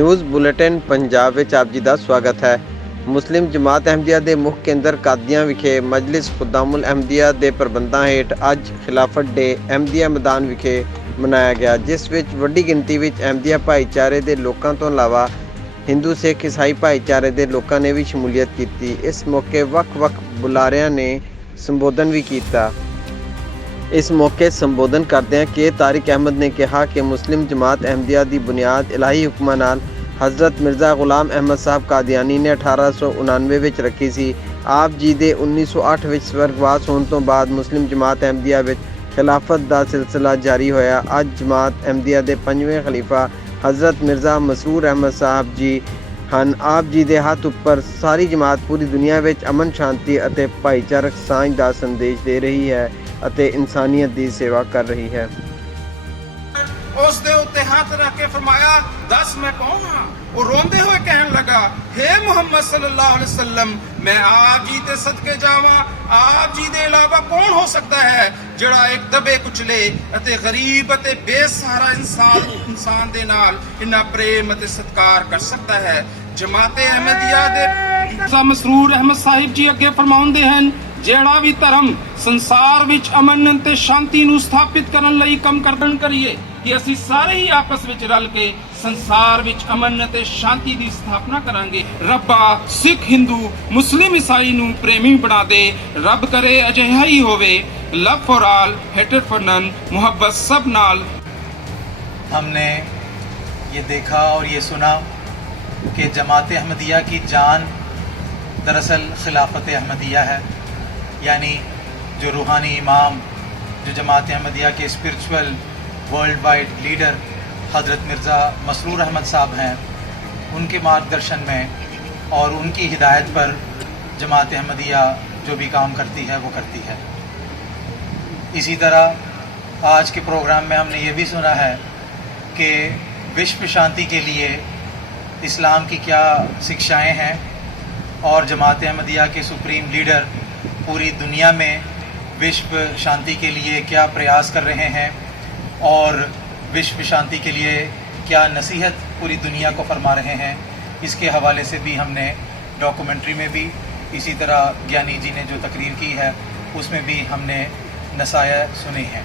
News bulletin Punjab ਵਿੱਚ ਆਪ ਜੀ ਦਾ ਸਵਾਗਤ ਹੈ। ਮੁਸਲਿਮ ਜਮਾਤ ਅਹਿਮਦੀਆ ਦੇ ਮੁੱਖ ਕੇਂਦਰ ਕਾਦੀਆਂ ਵਿਖੇ ਮਜਲਿਸ ਖੁਦਾਮੁਲ ਅਹਿਮਦੀਆ ਦੇ ਪ੍ਰਬੰਧਾਂ ਹੇਠ ਅੱਜ ਖਿਲਾਫਤ ਡੇ ਅਹਿਮਦੀਆ ਮੈਦਾਨ ਵਿਖੇ ਮਨਾਇਆ ਗਿਆ, ਜਿਸ ਵਿੱਚ ਵੱਡੀ ਗਿਣਤੀ ਵਿੱਚ ਅਹਿਮਦੀਆ ਭਾਈਚਾਰੇ ਦੇ ਲੋਕਾਂ ਤੋਂ ਇਲਾਵਾ ਹਿੰਦੂ, ਸਿੱਖ, ਈਸਾਈ ਭਾਈਚਾਰੇ ਦੇ ਲੋਕਾਂ ਨੇ ਵੀ ਸ਼ਮੂਲੀਅਤ ਕੀਤੀ। ਇਸ ਮੌਕੇ ਵੱਖ-ਵੱਖ ਬੁਲਾਰਿਆਂ ਨੇ ਸੰਬੋਧਨ ਵੀ ਕੀਤਾ। ਇਸ ਮੌਕੇ ਸੰਬੋਧਨ ਕਰਦਿਆਂ ਕੇ ਤਾਰਿਕ ਅਹਿਮਦ ਨੇ ਕਿਹਾ ਕਿ ਮੁਸਲਿਮ ਜਮਾਤ ਅਹਿਮਦੀਆ ਦੀ ਬੁਨਿਆਦ ਇਲਾਹੀ ਹੁਕਮਾਂ ਨਾਲ ਹਜ਼ਰਤ ਮਿਰਜ਼ਾ ਗੁਲਾਮ ਅਹਿਮਦ ਸਾਹਿਬ ਕਾਦੀਆਨੀ ਨੇ 1899 ਵਿੱਚ ਰੱਖੀ ਸੀ। ਆਪ ਜੀ ਦੇ 1908 ਵਿੱਚ ਸਵਰਗਵਾਸ ਹੋਣ ਤੋਂ ਬਾਅਦ ਮੁਸਲਿਮ ਜਮਾਤ ਅਹਿਮਦੀਆ ਵਿੱਚ ਖਿਲਾਫਤ ਦਾ ਸਿਲਸਿਲਾ ਜਾਰੀ ਹੋਇਆ। ਅੱਜ ਜਮਾਤ ਅਹਿਮਦੀਆ ਦੇ ਪੰਜਵੇਂ ਖਲੀਫਾ ਹਜ਼ਰਤ ਮਿਰਜ਼ਾ ਮਸਰੂਰ ਅਹਿਮਦ ਸਾਹਿਬ ਜੀ ਹਨ। ਆਪ ਜੀ ਦੇ ਹੱਥ ਉੱਪਰ ਸਾਰੀ ਜਮਾਤ ਪੂਰੀ ਦੁਨੀਆ ਵਿੱਚ ਅਮਨ, ਸ਼ਾਂਤੀ ਅਤੇ ਭਾਈਚਾਰਕ ਸਾਂਝ ਦਾ ਸੰਦੇਸ਼ ਦੇ ਰਹੀ ਹੈ ਅਤੇ ਇਨਸਾਨੀਅਤ ਦੀ ਸੇਵਾ ਕਰ ਰਹੀ ਹੈ। ਉਸ ਦੇ ਉੱਤੇ ਹੱਥ ਰੱਖ ਕੇ ਫਰਮਾਇਆ, ਦੱਸ ਮੈਂ ਕੌਣ ਹਾਂ? ਉਹ ਰੋਂਦੇ ਹੋਏ ਕਹਿਣ ਲੱਗਾ, ਹੈ ਮੁਹੰਮਦ ਸੱਲੱਲਾਹੁ ਅਲੈਹਿ ਵਸੱਲਮ, ਮੈਂ ਆਪ ਜੀ ਤੇ ਸਦਕੇ ਜਾਵਾਂ। ਆਪ ਜੀ ਦੇ ਇਲਾਵਾ ਕੌਣ ਹੋ ਸਕਦਾ ਹੈ ਜਿਹੜਾ ਇੱਕ ਦਬੇ ਕੁਚਲੇ ਅਤੇ ਗਰੀਬ ਅਤੇ ਬੇਸਹਾਰਾ ਇਨਸਾਨ ਇਨਸਾਨ ਦੇ ਨਾਲ ਇੰਨਾ ਪ੍ਰੇਮ ਅਤੇ ਸਤਿਕਾਰ ਕਰ ਸਕਦਾ ਹੈ? ਜਮਾਤੇ ਅਹਿਮਦੀਆ ਦੇ ਸਾ ਮਸਰੂਰ ਅਹਿਮਦ ਸਾਹਿਬ ਜੀ ਅੱਗੇ ਫਰਮਾਉਂਦੇ ਹਨ ਜਿਹੜਾ ਵੀ ਧਰਮ ਸੰਸਾਰ ਵਿੱਚ ਅਮਨ ਤੇ ਸ਼ਾਂਤੀ ਨੂੰ ਸਥਾਪਿਤ ਕਰਨ ਲਈ ਕੰਮ ਕਰਨ ਕਰੀਏ ਕਿ ਅਸੀਂ ਸਾਰੇ ਹੀ ਆਪਸ ਵਿੱਚ ਰਲ ਕੇ ਸੰਸਾਰ ਵਿੱਚ ਅਮਨ ਤੇ ਸ਼ਾਂਤੀ ਦੀ ਸਥਾਪਨਾ ਕਰਾਂਗੇ। ਰੱਬਾ, ਸਿੱਖ, ਹਿੰਦੂ, ਮੁਸਲਿਮ ਈਸਾਈ ਨੂੰ ਪ੍ਰੇਮੀ ਬਣਾ ਦੇ। ਰੱਬ ਕਰੇ ਅਜਿਹਾ ਹੀ ਹੋਵੇ। Love for all hatred for none मोहब्बत सब नाल हमने ये देखा और ये सुना कि जमात अहमदिया की जान दरअसल खिलाफत अहमदिया है। यानी जो रूहानी इमाम, जो जमात अहमदिया के स्पिरिचुअल वर्ल्ड वाइड लीडर हज़रत मिर्ज़ा मसरूर अहमद साहब हैं, उनके मार्गदर्शन में और उनकी हिदायत पर जमात अहमदिया जो भी काम करती है, वो करती है। इसी तरह आज के प्रोग्राम में हमने ये भी सुना है कि विश्व शांति के लिए इस्लाम की क्या शिक्षाएँ हैं और जमात अहमदिया के सुप्रीम लीडर पूरी दुनिया में विश्व शांति के लिए क्या प्रयास कर रहे हैं और विश्व शांति के लिए क्या नसीहत पूरी दुनिया को फरमा रहे हैं, इसके हवाले से भी हमने डॉक्यूमेंट्री में भी इसी तरह ज्ञानी जी ने जो तकरीर की है, उसमें भी हमने नसाया सुनी हैं।